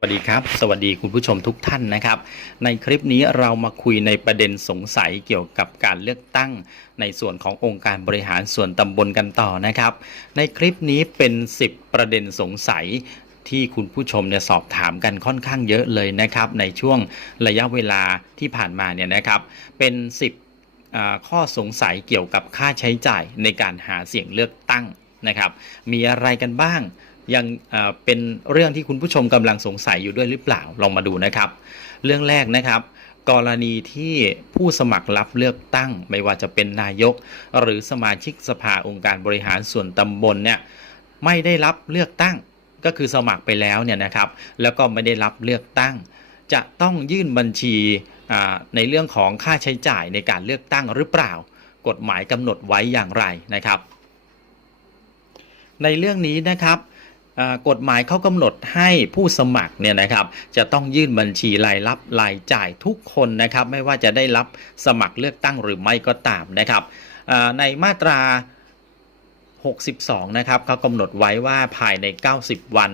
สวัสดีครับ สวัสดีคุณผู้ชมทุกท่านนะครับ ในคลิปนี้เรามาคุยในประเด็นสงสัยเกี่ยวกับการเลือกตั้ง ในส่วนขององค์การบริหารส่วนตำบลกันต่อนะครับ ในคลิปนี้เป็น 10 ประเด็นสงสัยที่คุณผู้ชมเนี่ยสอบถามกันค่อนข้างเยอะเลยนะครับ ในช่วงระยะเวลาที่ผ่านมาเนี่ยนะครับ เป็น 10 ข้อสงสัยเกี่ยวกับค่าใช้จ่ายในการหาเสียงเลือกตั้งนะครับ มีอะไรกันบ้าง ยังเป็นเรื่องที่คุณผู้ชมกำลังสงสัยอยู่ด้วยหรือเปล่าลองมาดูนะครับ เรื่องแรกนะครับ กรณีที่ผู้สมัครรับเลือกตั้ง ไม่ว่าจะเป็นนายก หรือสมาชิกสภาองค์การบริหารส่วนตำบลเนี่ยไม่ได้รับเลือกตั้งก็คือสมัครไปแล้วเนี่ยนะครับ แล้วก็ไม่ได้รับเลือกตั้ง จะต้องยื่นบัญชีในเรื่องของค่าใช้จ่ายในการเลือกตั้งหรือเปล่า กฎหมายกำหนดไว้อย่างไรนะครับ ในเรื่องนี้นะครับ กฎหมายเขากำหนดให้ผู้สมัครเนี่ยนะครับจะต้องยื่นบัญชีรายรับรายจ่ายทุกคนนะครับ ไม่ว่าจะได้รับสมัครเลือกตั้งหรือไม่ก็ตามนะครับในมาตรา 62 นะครับเขากำหนดไว้ว่าภายใน 90 วัน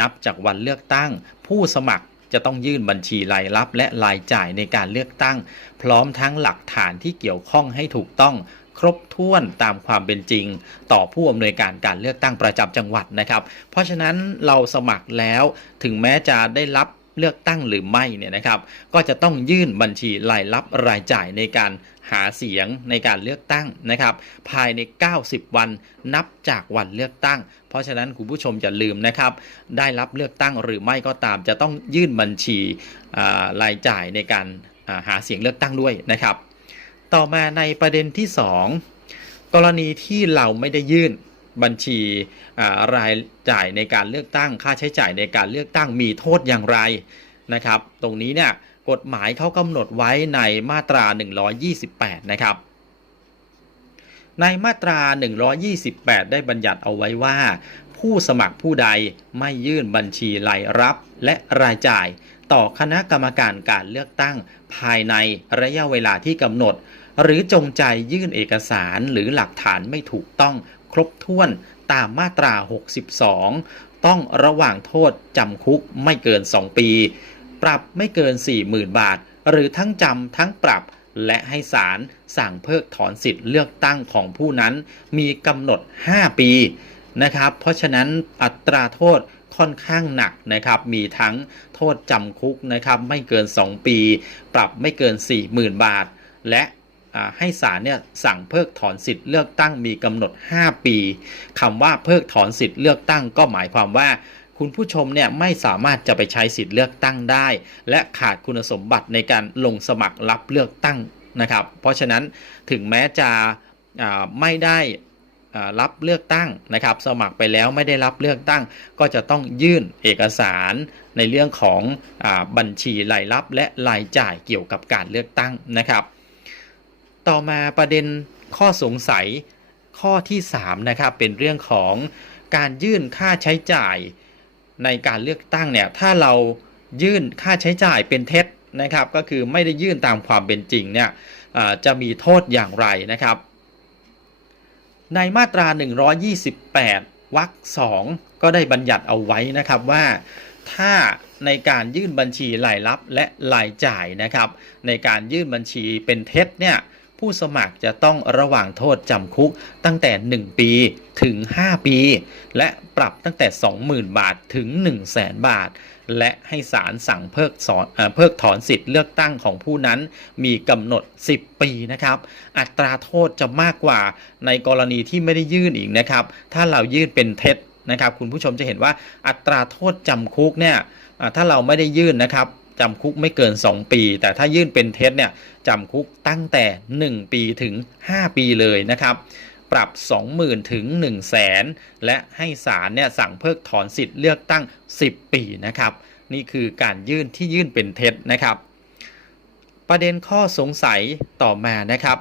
นับจากวันเลือกตั้ง ผู้สมัครจะต้องยื่นบัญชีรายรับและรายจ่ายในการเลือกตั้ง พร้อมทั้งหลักฐานที่เกี่ยวข้องให้ถูกต้อง ครบถ้วนตามความเป็นจริง ต่อผู้อำนวยการการเลือกตั้งประจำจังหวัดนะครับ เพราะฉะนั้นเราสมัครแล้วถึงแม้จะได้รับเลือกตั้งหรือไม่เนี่ยนะครับ ก็จะต้องยื่นบัญชีรายรับรายจ่ายในการหาเสียงในการเลือกตั้งนะครับ ภายใน 90 วันนับจากวันเลือกตั้ง เพราะฉะนั้นคุณผู้ชมอย่าลืมนะครับ ได้รับเลือกตั้งหรือไม่ก็ตามจะต้องยื่นบัญชีรายจ่ายในการหาเสียงเลือกตั้งด้วยนะครับ ต่อมาในประเด็นที่ 2 กรณีที่เราไม่ได้ยื่นบัญชีรายจ่ายในการเลือกตั้ง ค่าใช้จ่ายในการเลือกตั้งมีโทษอย่างไรนะครับ ตรงนี้เนี่ยกฎหมายเขากำหนดไว้ในมาตรา 128 นะครับ ในมาตรา 128 ได้บัญญัติเอาไว้ว่า ผู้สมัครผู้ใดไม่ยื่นบัญชีรายรับและรายจ่าย ต่อคณะกรรมการการเลือกตั้ง ภายในระยะเวลาที่กำหนด หรือจงใจยื่นเอกสารหรือหลักฐานไม่ถูกต้องครบถ้วนตามมาตรา 62 ต้องระหว่างโทษจำคุกไม่เกิน 2 ปี ปรับไม่เกิน 40,000 บาท หรือทั้งจำทั้งปรับและให้ศาลสั่งเพิกถอนสิทธิ์เลือกตั้งของผู้นั้นมีกำหนด 5 ปีนะครับ เพราะฉะนั้นอัตราโทษค่อนข้างหนักนะครับ มีทั้งโทษจำคุกนะครับไม่เกิน 2 ปี ปรับไม่เกิน 40,000 บาท และ ให้ศาลเนี่ยสั่งเพิกถอนสิทธิ์เลือกตั้งมีกำหนด 5 ปีคำว่าเพิกถอนสิทธิ์เลือกตั้งก็หมายความว่าคุณผู้ชมเนี่ยไม่สามารถจะไปใช้สิทธิ์เลือกตั้งได้ และขาดคุณสมบัติในการลงสมัครรับเลือกตั้งนะครับ เพราะฉะนั้นถึงแม้จะไม่ได้รับเลือกตั้งนะครับ สมัครไปแล้วไม่ได้รับเลือกตั้ง ก็จะต้องยื่นเอกสารในเรื่องของอบัญชีรายรับและรายจ่ายเกี่ยวกับการเลือกตั้งนะครับ ต่อมาประเด็นข้อสงสัยข้อที่3นะครับเป็นเรื่องของการยื่นค่าใช้จ่ายในการเลือกตั้งเนี่ยถ้าเรายื่นค่าใช้จ่ายเป็นเท็จนะครับก็คือไม่ได้ยื่นตามความเป็นจริงเนี่ยจะมีโทษอย่างไรนะครับ ในมาตรา 128วรรค2ก็ได้บัญญัติเอาไว้นะครับว่าถ้าในการยื่นบัญชีรายรับและรายจ่ายนะครับ ในการยื่นบัญชีเป็นเท็จเนี่ย ผู้สมัครจะต้องระหว่างโทษจำคุกตั้งแต่ 1 ปีถึง 5 ปี และปรับตั้งแต่ 20,000 บาทถึง 1 0 0 0 0แบาท และให้ศาลสั่งเพิกสอนเพิกถอนสิทธิ์เลือกตั้งของผู้นั้นมีกำหนด 10 ปีนะครับ อัตราโทษจะมากกว่าในกรณีที่ไม่ได้ยื่นอีกนะครับ ถ้าเรายื่นเป็นเท็จนะครับ คุณผู้ชมจะเห็นว่าอัตราโทษจำคุกเนี่ยถ้าเราไม่ได้ยื่นนะครับ จำคุกไม่เกิน 2 ปี แต่ถ้ายื่นเป็นเท็จเนี่ยจำคุกตั้งแต่ 1 ปีถึง 5 ปีเลยนะครับปรับ 20,000 ถึง 1 0 0 0 0แสนและให้ศาลเนี่ยสั่งเพิกถอนสิทธิ์เลือกตั้ง 10 ปีนะครับ นี่คือการยื่นที่ยื่นเป็นเท็จนะครับ ประเด็นข้อสงสัยต่อมานะครับ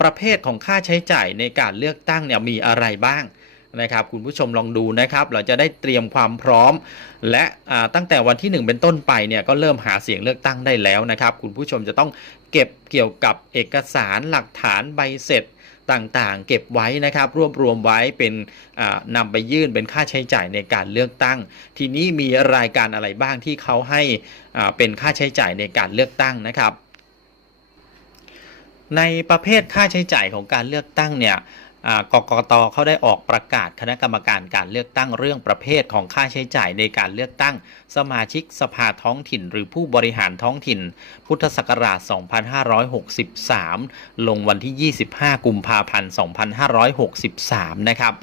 ประเภทของค่าใช้จ่ายในการเลือกตั้งเนี่ยมีอะไรบ้าง นะครับ คุณผู้ชมลองดูนะครับ เราจะได้เตรียมความพร้อม และตั้งแต่วันที่ 1 เป็นต้นไปเนี่ยก็เริ่มหาเสียงเลือกตั้งได้แล้วนะครับ คุณผู้ชมจะต้องเก็บเกี่ยวกับเอกสารหลักฐานใบเสร็จต่างๆ เก็บไว้นะครับ รวบรวมไว้เป็นอ่านำไปยื่นเป็นค่าใช้จ่ายในการเลือกตั้ง ทีนี้มีรายการอะไรบ้างที่เขาให้เป็นค่าใช้จ่ายในการเลือกตั้งนะครับ ในประเภทค่าใช้จ่ายของการเลือกตั้งเนี่ย กกตเขาได้ออกประกาศคณะกรรมการการเลือกตั้งเรื่องประเภทของค่าใช้จ่ายในการเลือกตั้ง สมาชิกสภาท้องถิ่น หรือผู้บริหารท้องถิ่น พุทธศักราช 2563 ลงวันที่ 25 กุมภาพันธ์ 2563 นะครับ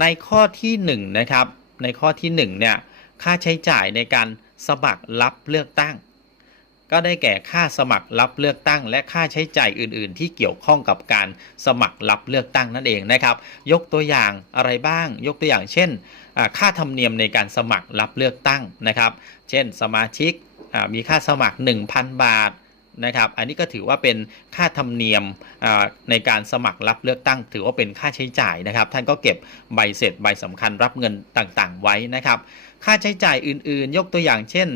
ในข้อที่ 1 นะครับ ในข้อที่ 1 เนี่ย ค่าใช้จ่ายในการสมัครรับเลือกตั้ง ก็ได้แก่ค่าสมัครรับเลือกตั้ง และค่าใช้จ่ายอื่น ๆ ที่เกี่ยวข้องกับการสมัครรับเลือกตั้งนั่นเองนะครับ ยกตัวอย่างอะไรบ้าง ยกตัวอย่างเช่น ค่าธรรมเนียมในการสมัครรับเลือกตั้งนะครับ เช่น สมาชิกมีค่าสมัคร 1,000 บาท นะครับ อันนี้ก็ถือว่าเป็นค่าธรรมเนียมในการสมัครรับเลือกตั้ง ถือว่าเป็นค่าใช้จ่ายนะครับ ท่านก็เก็บใบเสร็จใบสำคัญรับเงินต่างๆ ไว้นะครับ ค่าใช้จ่ายอื่นๆ ยกตัวอย่างเช่น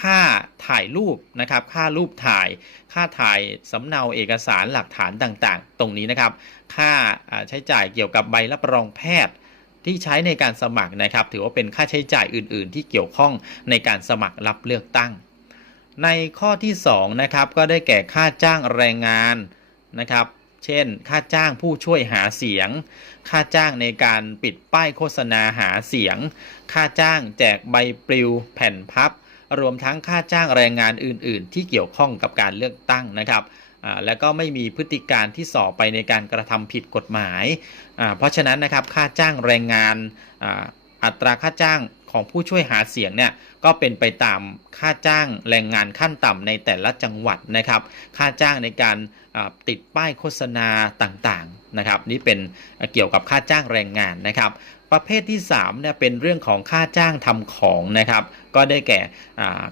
ค่าถ่ายรูปนะครับ ค่ารูปถ่าย ค่าถ่ายสำเนาเอกสารหลักฐานต่างๆ ตรงนี้นะครับ ค่าใช้จ่ายเกี่ยวกับใบรับรองแพทย์ที่ใช้ในการสมัครนะครับ ถือว่าเป็นค่าใช้จ่ายอื่น ๆ ที่เกี่ยวข้องในการสมัครรับเลือกตั้ง ในข้อที่2นะครับก็ได้แก่ค่าจ้างแรงงานนะครับ เช่น ค่าจ้างผู้ช่วยหาเสียง ค่าจ้างในการปิดป้ายโฆษณาหาเสียง ค่าจ้างแจกใบปลิวแผ่นพับ รวมทั้งค่าจ้างแรงงานอื่น ๆ ที่เกี่ยวข้องกับการเลือกตั้งนะครับและก็ไม่มีพฤติการที่ส่อไปในการกระทำผิดกฎหมาย เพราะฉะนั้นนะครับค่าจ้างแรงงานอัตราค่าจ้าง ของผู้ช่วยหาเสียงเนี่ยก็เป็นไปตามค่าจ้างแรงงานขั้นต่ำในแต่ละจังหวัดนะครับ ค่าจ้างในการติดป้ายโฆษณาต่างๆนะครับ นี่เป็นเกี่ยวกับค่าจ้างแรงงานนะครับ ประเภทที่3เนี่ยเป็นเรื่องของค่าจ้างทำของนะครับ ก็ได้แก่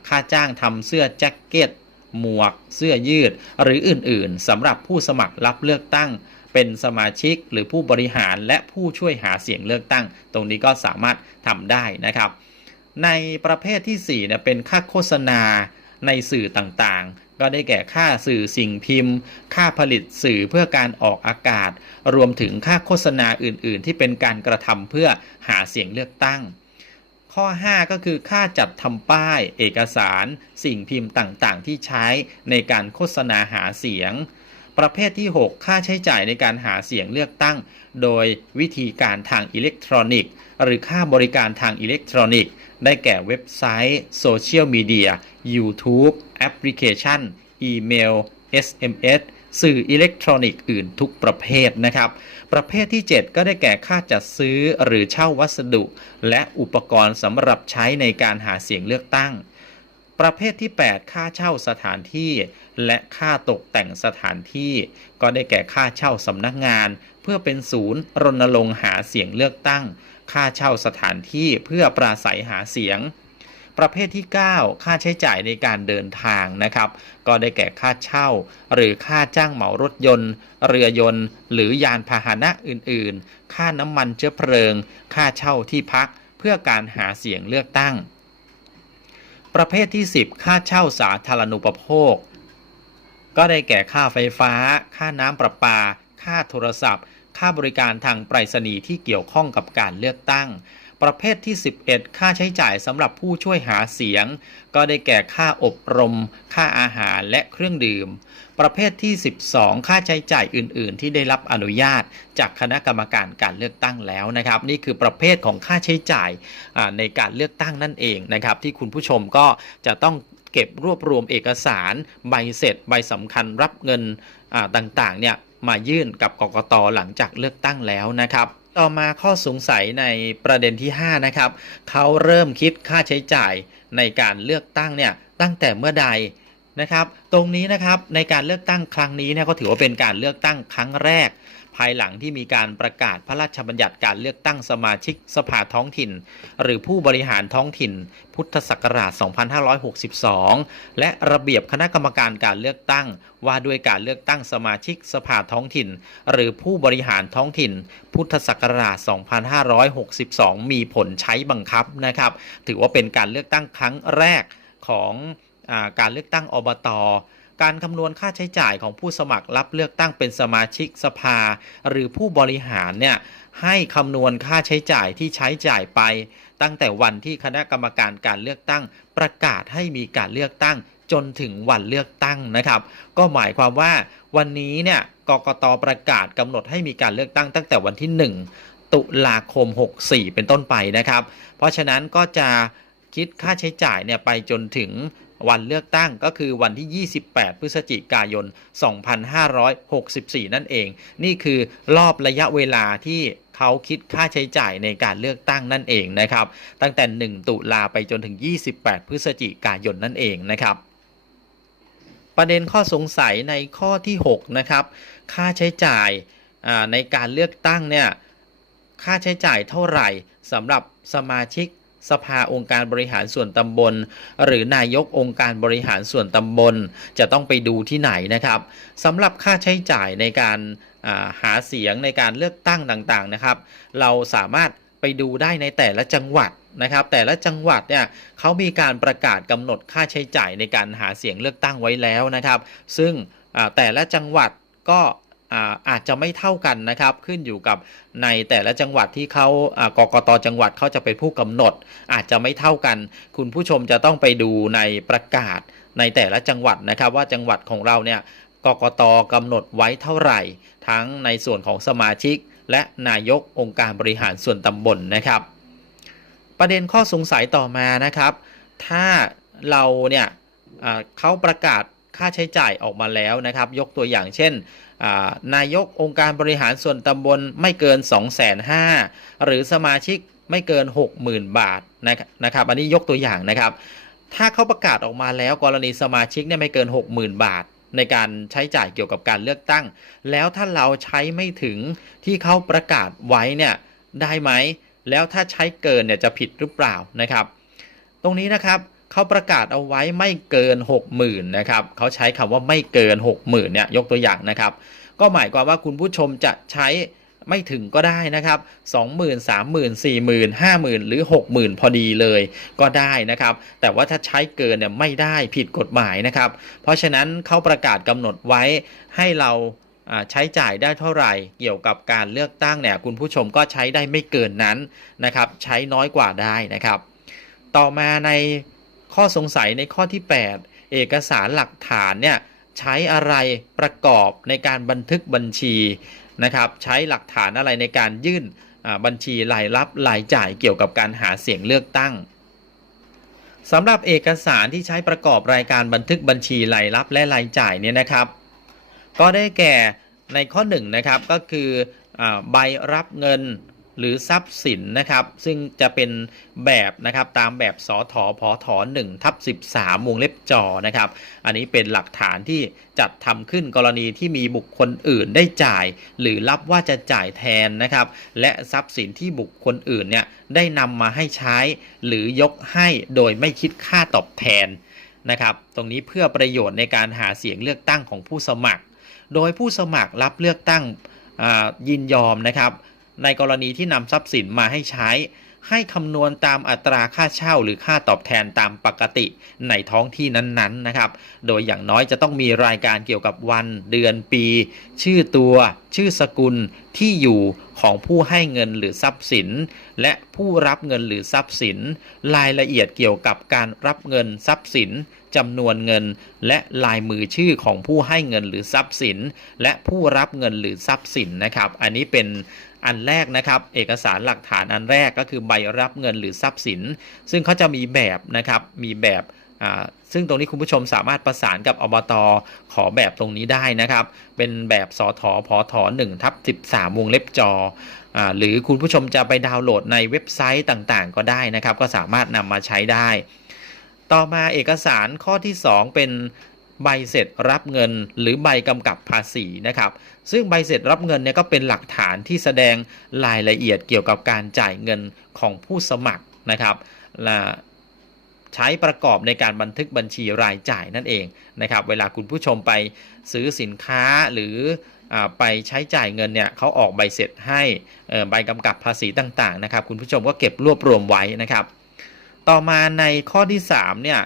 ค่าจ้างทำเสื้อแจ็คเก็ตหมวก เสื้อยืด หรืออื่นๆสำหรับผู้สมัครรับเลือกตั้ง เป็นสมาชิกหรือผู้บริหารและผู้ช่วยหาเสียงเลือกตั้ง ตรงนี้ก็สามารถทำได้นะครับ ในประเภทที่4เนี่ยเป็นค่าโฆษณาในสื่อต่างๆ ก็ได้แก่ค่าสื่อสิ่งพิมพ์ ค่าผลิตสื่อเพื่อการออกอากาศ รวมถึงค่าโฆษณาอื่น ๆ ที่เป็นการกระทำเพื่อหาเสียงเลือกตั้ง ข้อ 5 ก็คือค่าจัดทำป้าย เอกสาร สิ่งพิมพ์ต่างๆ ที่ใช้ในการโฆษณาหาเสียง ประเภทที่ 6 ค่าใช้จ่ายในการหาเสียงเลือกตั้ง โดยวิธีการทางอิเล็กทรอนิกส์ หรือค่าบริการทางอิเล็กทรอนิกส์ ได้แก่เว็บไซต์ โซเชียลมีเดีย YouTube แอปพลิเคชัน อีเมล SMS สื่ออิเล็กทรอนิกส์อื่นทุกประเภทนะครับ ประเภทที่ 7 ก็ได้แก่ค่าจัดซื้อหรือเช่าวัสดุ และอุปกรณ์สำหรับใช้ในการหาเสียงเลือกตั้ง ประเภทที่ 8 ค่าเช่าสถานที่ และค่าตกแต่งสถานที่ ก็ได้แก่ค่าเช่าสำนักงาน เพื่อเป็นศูนย์รณรงค์หาเสียงเลือกตั้ง ค่าเช่าสถานที่เพื่อปราศัยหาเสียง ประเภทที่ 9 ค่าใช้จ่ายในการเดินทางนะครับ ก็ได้แก่ค่าเช่า หรือค่าจ้างเหมารถยนต์ เรือยนต์ หรือยานพาหนะอื่น ๆ ค่าน้ำมันเชื้อเพลิง ค่าเช่าที่พัก เพื่อการหาเสียงเลือกตั้ง ประเภทที่ 10 ค่าเช่าสาธารณูปโภค ก็ได้แก่ค่าไฟฟ้า ค่าน้ำประปา ค่าโทรศัพท์ ค่าบริการทางไปรษณีย์ที่เกี่ยวข้องกับการเลือกตั้ง ประเภทที่ 11 ค่าใช้จ่ายสำหรับผู้ช่วยหาเสียง ก็ได้แก่ค่าอบรม ค่าอาหารและเครื่องดื่ม ประเภทที่ 12 ค่าใช้จ่ายอื่น ๆ ที่ได้รับอนุญาต จากคณะกรรมการการเลือกตั้งแล้วนะครับ นี่คือประเภทของค่าใช้จ่ายในการเลือกตั้งนั่นเองนะครับ ที่คุณผู้ชมก็จะต้องเก็บรวบรวมเอกสาร ใบเสร็จ ใบสำคัญรับเงินต่าง ๆ เนี่ยมายื่นกับกกตหลังจากเลือกตั้งแล้วนะครับ ต่อมาข้อสงสัยในประเด็นที่ 5 นะครับ เขาเริ่มคิดค่าใช้จ่ายในการเลือกตั้งเนี่ยตั้งแต่เมื่อใด นะครับ ตรงนี้นะครับในการเลือกตั้งครั้งนี้เนี่ยก็ถือว่าเป็นการเลือกตั้งครั้งแรก ภายหลังที่มีการประกาศพระราชบัญญัติการเลือกตั้งสมาชิกสภาท้องถิ่น หรือผู้บริหารท้องถิ่น พุทธศักราช 2562 และระเบียบคณะกรรมการการเลือกตั้ง ว่าด้วยการเลือกตั้งสมาชิกสภาท้องถิ่น หรือผู้บริหารท้องถิ่น พุทธศักราช 2562 มีผลใช้บังคับนะครับ ถือว่าเป็นการเลือกตั้งครั้งแรกของ การเลือกตั้งอบตการคำนวณค่าใช้จ่ายของผู้สมัครรับเลือกตั้งเป็นสมาชิกสภา หรือผู้บริหารเนี่ยให้คำนวณค่าใช้จ่ายที่ใช้จ่ายไป ตั้งแต่วันที่คณะกรรมการการเลือกตั้ง ประกาศให้มีการเลือกตั้งจนถึงวันเลือกตั้งนะครับ ก็หมายความว่าวันนี้เนี่ยกกตประกาศกำหนดให้มีการเลือกตั้ง ตั้งแต่วันที่ 1 ตุลาคม 64 เป็นต้นไปนะครับ เพราะฉะนั้นก็จะคิดค่าใช้จ่ายเนี่ยไปจนถึง วันเลือกตั้งก็คือวันที่ 28 พฤศจิกายน 2564 นั่นเอง นี่คือรอบระยะเวลาที่เขาคิดค่าใช้จ่ายในการเลือกตั้งนั่นเองนะครับ ตั้งแต่ 1 ตุลาไปจนถึง 28 พฤศจิกายนนั่นเองนะครับประเด็นข้อสงสัยในข้อที่ 6 นะครับ ค่าใช้จ่ายในการเลือกตั้งเนี่ย ค่าใช้จ่ายเท่าไหร่สำหรับสมาชิก สภาองค์การบริหารส่วนตำบล หรือนายกองค์การบริหารส่วนตำบล จะต้องไปดูที่ไหนนะครับสำหรับค่าใช้จ่ายในการาหาเสียงในการเลือกตั้งต่างๆนะครับ เราสามารถไปดูได้ในแต่ละจังหวัดนะครับ แต่ละจังหวัดเนี่ยเขามีการประกาศกำหนดค่าใช้จ่ายในการหาเสียงเลือกตั้งไว้แล้วนะครับ ซึ่งแต่ละจังหวัดก็ อาจจะไม่เท่ากันนะครับ ขึ้นอยู่กับในแต่ละจังหวัดที่เขากกตจังหวัดเขาจะเป็นผู้กำหนด อาจจะไม่เท่ากัน คุณผู้ชมจะต้องไปดูในประกาศในแต่ละจังหวัดนะครับ ว่าจังหวัดของเราเนี่ยกกตกำหนดไว้เท่าไหร่ ทั้งในส่วนของสมาชิก และนายกองค์การบริหารส่วนตำบลนะครับ ประเด็นข้อสงสัยต่อมานะครับ ถ้าเราเนี่ยเขาประกาศค่าใช้จ่ายออกมาแล้วนะครับ ยกตัวอย่างเช่น นายกองค์การบริหารส่วนตำบลไม่เกิน 2 5 0 0 0หรือสมาชิกไม่เกิน 60,000 บาทนะครับนะครับ อันนี้ยกตัวอย่างนะครับ ถ้าเขาประกาศออกมาแล้วกรณีสมาชิกเนี่ยไม่เกิน 60,000 บาท ในการใช้จ่ายเกี่ยวกับการเลือกตั้ง แล้วถ้าเราใช้ไม่ถึงที่เขาประกาศไว้เนี่ยได้ไหม แล้วถ้าใช้เกินเนี่ยจะผิดหรือเปล่านะครับ ตรงนี้นะครับ เขาประกาศเอาไว้ไม่เกิน 60,000นะครับเขาใช้คำว่าไม่เกิน 60,000เนี่ยยกตัวอย่างนะครับ ก็หมายความว่าคุณผู้ชมจะใช้ไม่ถึงก็ได้นะครับ 20,000 30,000 40,000 50,000 หรือ 60,000 พอดีเลยก็ได้นะครับ แต่ว่าถ้าใช้เกินเนี่ยไม่ได้ผิดกฎหมายนะครับ เพราะฉะนั้นเขาประกาศกำหนดไว้ให้เราอ่าใช้จ่ายได้เท่าไหร่เกี่ยวกับการเลือกตั้งเนี่ยคุณผู้ชมก็ใช้ได้ไม่เกินนั้นนะครับ ใช้น้อยกว่าได้นะครับ ต่อมาใน ข้อสงสัยในข้อที่ 8 เอกสารหลักฐานเนี่ยใช้อะไรประกอบในการบันทึกบัญชีนะครับ ใช้หลักฐานอะไรในการยื่นบัญชีรายรับรายจ่ายเกี่ยวกับการหาเสียงเลือกตั้งสำหรับเอกสารที่ใช้ประกอบรายการบันทึกบัญชีรายรับและรายจ่ายเนี่ยนะครับ ก็ได้แก่ในข้อ1นะครับก็คือใบรับเงิน หรือทรัพย์สินนะครับ ซึ่งจะเป็นแบบนะครับตามแบบสทพท1ทับ13วงเล็บจอนะครับ อันนี้เป็นหลักฐานที่จัดทำขึ้นกรณีที่มีบุคคลอื่นได้จ่าย หรือรับว่าจะจ่ายแทนนะครับ และทรัพย์สินที่บุคคลอื่นเนี่ยได้นำมาให้ใช้ หรือยกให้โดยไม่คิดค่าตอบแทนนะครับ ตรงนี้เพื่อประโยชน์ในการหาเสียงเลือกตั้งของผู้สมัคร โดยผู้สมัครรับเลือกตั้งยินยอมนะครับ ในกรณีที่นำทรัพย์สินมาให้ใช้ ให้คำนวณตามอัตราค่าเช่าหรือค่าตอบแทนตามปกติในท้องที่นั้นๆนะครับ โดยอย่างน้อยจะต้องมีรายการเกี่ยวกับวันเดือนปี ชื่อตัว ชื่อสกุลที่อยู่ของผู้ให้เงินหรือทรัพย์สิน และผู้รับเงินหรือทรัพย์สิน รายละเอียดเกี่ยวกับการรับเงินทรัพย์สินจำนวนเงิน และลายมือชื่อของผู้ให้เงินหรือทรัพย์สิน และผู้รับเงินหรือทรัพย์สินนะครับ อันนี้เป็น อันแรกนะครับเอกสารหลักฐานอันแรกก็คือใบรับเงินหรือทรัพย์สิน ซึ่งเขาจะมีแบบนะครับมีแบบซึ่งตรงนี้คุณผู้ชมสามารถประสานกับอบตขอแบบตรงนี้ได้นะครับ เป็นแบบสทพท1ทับ13 วงเล็บจออหรือคุณผู้ชมจะไปดาวน์โหลดในเว็บไซต์ต่างๆ ก็ได้นะครับ ก็สามารถนำมาใช้ได้ ต่อมาเอกสารข้อที่ 2 เป็น ใบเสร็จรับเงิน หรือใบกำกับภาษีนะครับ ซึ่งใบเสร็จรับเงินเนี่ยก็เป็นหลักฐานที่แสดงรายละเอียดเกี่ยวกับการจ่ายเงินของผู้สมัครนะครับและใช้ประกอบในการบันทึกบัญชีรายจ่ายนั่นเองนะครับ เวลาคุณผู้ชมไปซื้อสินค้าหรือไปใช้จ่ายเงินเนี่ยเขาออกใบเสร็จให้ใบกำกับภาษีต่างๆนะครับ คุณผู้ชมก็เก็บรวบรวมไว้นะครับ ต่อมาในข้อที่3เนี่ย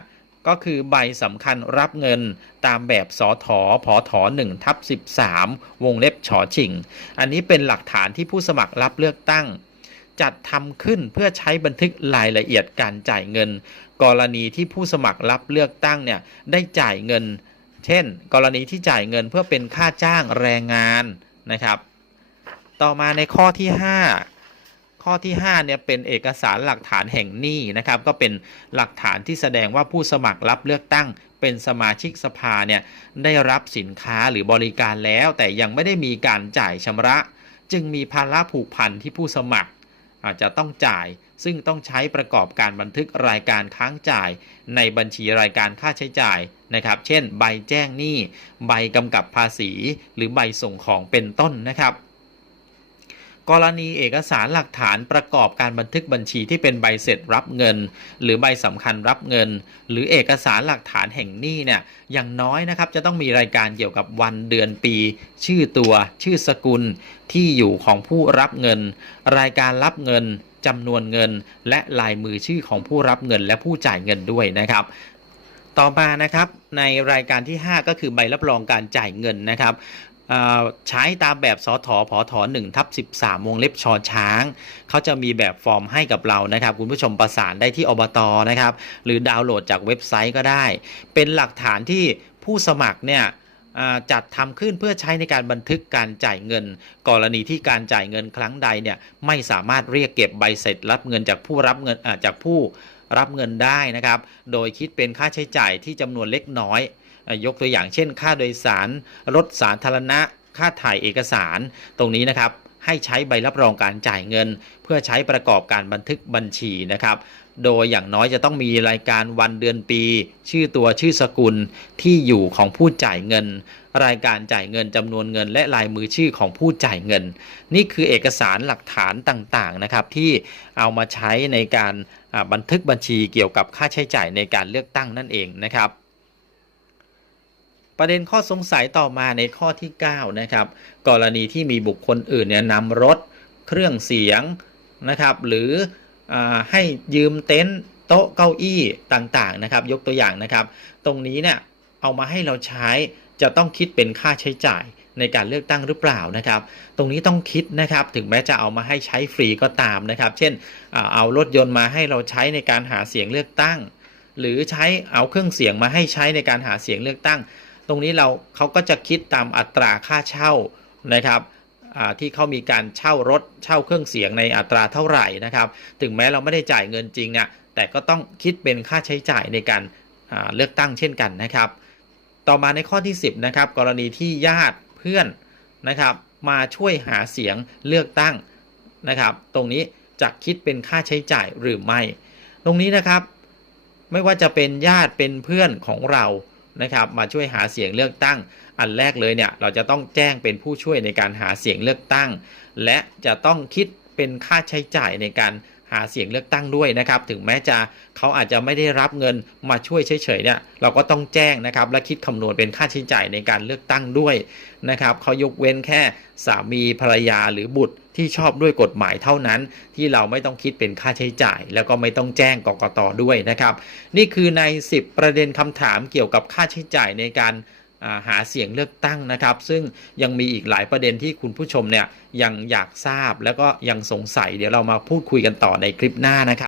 ก็คือใบสำคัญรับเงินตามแบบสอถอพอถอ1ทับ13 วงเล็บฉอชิง อันนี้เป็นหลักฐานที่ผู้สมัครรับเลือกตั้ง จัดทำขึ้นเพื่อใช้บันทึกรายละเอียดการจ่ายเงิน กรณีที่ผู้สมัครรับเลือกตั้งเนี่ยได้จ่ายเงิน เช่น กรณีที่จ่ายเงินเพื่อเป็นค่าจ้างแรงงานนะครับ ต่อมาในข้อที่ 5 ข้อที่ 5 เนี่ย เป็นเอกสารหลักฐานแห่งหนี้นะครับ ก็เป็นหลักฐานที่แสดงว่าผู้สมัครรับเลือกตั้งเป็นสมาชิกสภาเนี่ยได้รับสินค้าหรือบริการแล้ว แต่ยังไม่ได้มีการจ่ายชำระ จึงมีภาระผูกพันที่ผู้สมัคร อาจจะต้องจ่ายซึ่งต้องใช้ประกอบการบันทึกรายการค้างจ่าย ในบัญชีรายการค่าใช้จ่ายนะครับ เช่น ใบแจ้งหนี้ ใบกำกับภาษี หรือใบส่งของเป็นต้นนะครับ กรณีเอกสารหลักฐานประกอบการบันทึกบัญชีที่เป็นใบเสร็จรับเงิน หรือใบสำคัญรับเงิน หรือเอกสารหลักฐานแห่งหนี้เนี่ยอย่างน้อยนะครับจะต้องมีรายการเกี่ยวกับวันเดือนปี ชื่อตัว ชื่อสกุล ที่อยู่ของผู้รับเงิน รายการรับเงินจำนวนเงิน และลายมือชื่อของผู้รับเงินและผู้จ่ายเงินด้วยนะครับต่อมานะครับในรายการที่ 5 ก็คือใบรับรองการจ่ายเงินนะครับ ใช้ตามแบบสทพท1ทับ13วงเล็บชอช้าง เขาจะมีแบบฟอร์มให้กับเรานะครับ คุณผู้ชมประสานได้ที่อบตนะครับ หรือดาวน์โหลดจากเว็บไซต์ก็ได้ เป็นหลักฐานที่ผู้สมัครเนี่ยจัดทำขึ้นเพื่อใช้ในการบันทึกการจ่ายเงิน กรณีที่การจ่ายเงินครั้งใดเนี่ยไม่สามารถเรียกเก็บใบเสร็จรับเงินจากผู้รับเงินจากผู้รับเงินได้นะครับ โดยคิดเป็นค่าใช้จ่ายที่จำนวนเล็กน้อย ยกตัวอย่างเช่น ค่าโดยสาร รถสาธารณะ ค่าถ่ายเอกสาร ตรงนี้นะครับให้ใช้ใบรับรองการจ่ายเงิน เพื่อใช้ประกอบการบันทึกบัญชีนะครับ โดยอย่างน้อยจะต้องมีรายการวันเดือนปี ชื่อตัวชื่อสกุลที่อยู่ของผู้จ่ายเงิน รายการจ่ายเงินจำนวนเงิน และลายมือชื่อของผู้จ่ายเงิน นี่คือเอกสารหลักฐานต่างๆนะครับ ที่เอามาใช้ในการบันทึกบัญชีเกี่ยวกับค่าใช้จ่ายในการเลือกตั้งนั่นเองนะครับ ประเด็นข้อสงสัยต่อมาในข้อที่ 9 นะครับ กรณีที่มีบุคคลอื่นเนี่ยนำรถเครื่องเสียงนะครับ หรืออให้ยืมเต็นท์โต๊ะเก้าอี้ต่างๆนะครับ ยกตัวอย่างนะครับ ตรงนี้เนี่ยเอามาให้เราใช้จะต้องคิดเป็นค่าใช้จ่ายในการเลือกตั้งหรือเปล่านะครับ ตรงนี้ต้องคิดนะครับ ถึงแม้จะเอามาให้ใช้ฟรีก็ตามนะครับ เช่น เอารถยนต์มาให้เราใช้ในการหาเสียงเลือกตั้ง หรือใช้เอาเครื่องเสียงมาให้ใช้ในการหาเสียงเลือกตั้ง ตรงนี้เราเขาก็จะคิดตามอัตราค่าเช่านะครับที่เขามีการเช่ารถเช่าเครื่องเสียงในอัตราเท่าไหร่นะครับ ถึงแม้เราไม่ได้จ่ายเงินจริงเนี่ยแต่ก็ต้องคิดเป็นค่าใช้จ่ายในการเลือกตั้งเช่นกันนะครับ ต่อมาในข้อที่ 10นะครับกรณีที่ญาติเพื่อนนะครับมาช่วยหาเสียงเลือกตั้งนะครับ ตรงนี้จะคิดเป็นค่าใช้จ่ายหรือไม่ ตรงนี้นะครับไม่ว่าจะเป็นญาติเป็นเพื่อนของเรา นะครับมาช่วยหาเสียงเลือกตั้ง อันแรกเลยเนี่ยเราจะต้องแจ้งเป็นผู้ช่วยในการหาเสียงเลือกตั้ง และจะต้องคิดเป็นค่าใช้จ่ายในการหาเสียงเลือกตั้งด้วยนะครับ ถึงแม้จะเขาอาจจะไม่ได้รับเงินมาช่วยเฉยๆเนี่ยเราก็ต้องแจ้งนะครับ และคิดคำนวณเป็นค่าใช้จ่ายในการเลือกตั้งด้วยนะครับเขายกเว้นแค่สามีภรรยาหรือบุตร ที่ชอบด้วยกฎหมายเท่านั้น ที่เราไม่ต้องคิดเป็นค่าใช้จ่าย แล้วก็ไม่ต้องแจ้งกกตด้วยนะครับ นี่คือใน 10 ประเด็นคำถามเกี่ยวกับค่าใช้จ่ายในการหาเสียงเลือกตั้งนะครับ ซึ่งยังมีอีกหลายประเด็นที่คุณผู้ชมเนี่ยยังอยากทราบแล้วก็ยังสงสัยเดี๋ยวเรามาพูดคุยกันต่อในคลิปหน้านะครับ